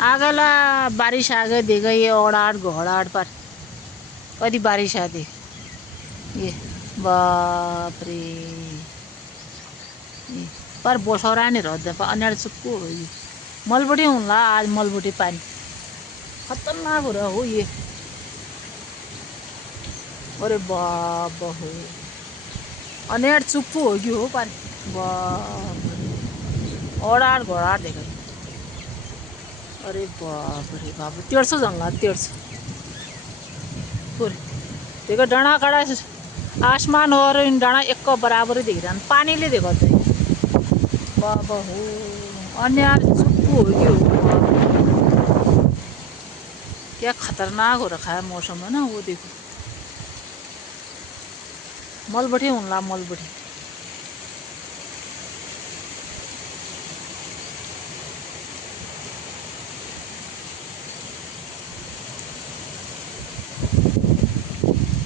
आ गला बारिश आ गई देगा ये ओड़ाड़ घोड़ाड़ पर कदी बारिश आ दी ये बाप रे पर बोसौरा नहीं रहता पर अन्य चुप्पू हो ये मलबुटी हुँला आज मलबुटी पानी खतरनाक हो रहा हो ये अरे बाप हो अन्य चुप्पू हो गयो हो पानी बाप ओड़ाड़ घोड़ाड़ देखा अरे बाप रे बाप 150 जंगला 150 पूरे देखो डाँडा खड़ा आसमान और इन डाँडा एक को बराबर ही दिख रहा पानी ले देखो तो बाबा हो अन्य चुप्पू हो गई हो क्या खतरनाक हो रखा है मौसम है ना वो देखो मलबटी हुँला मलबटी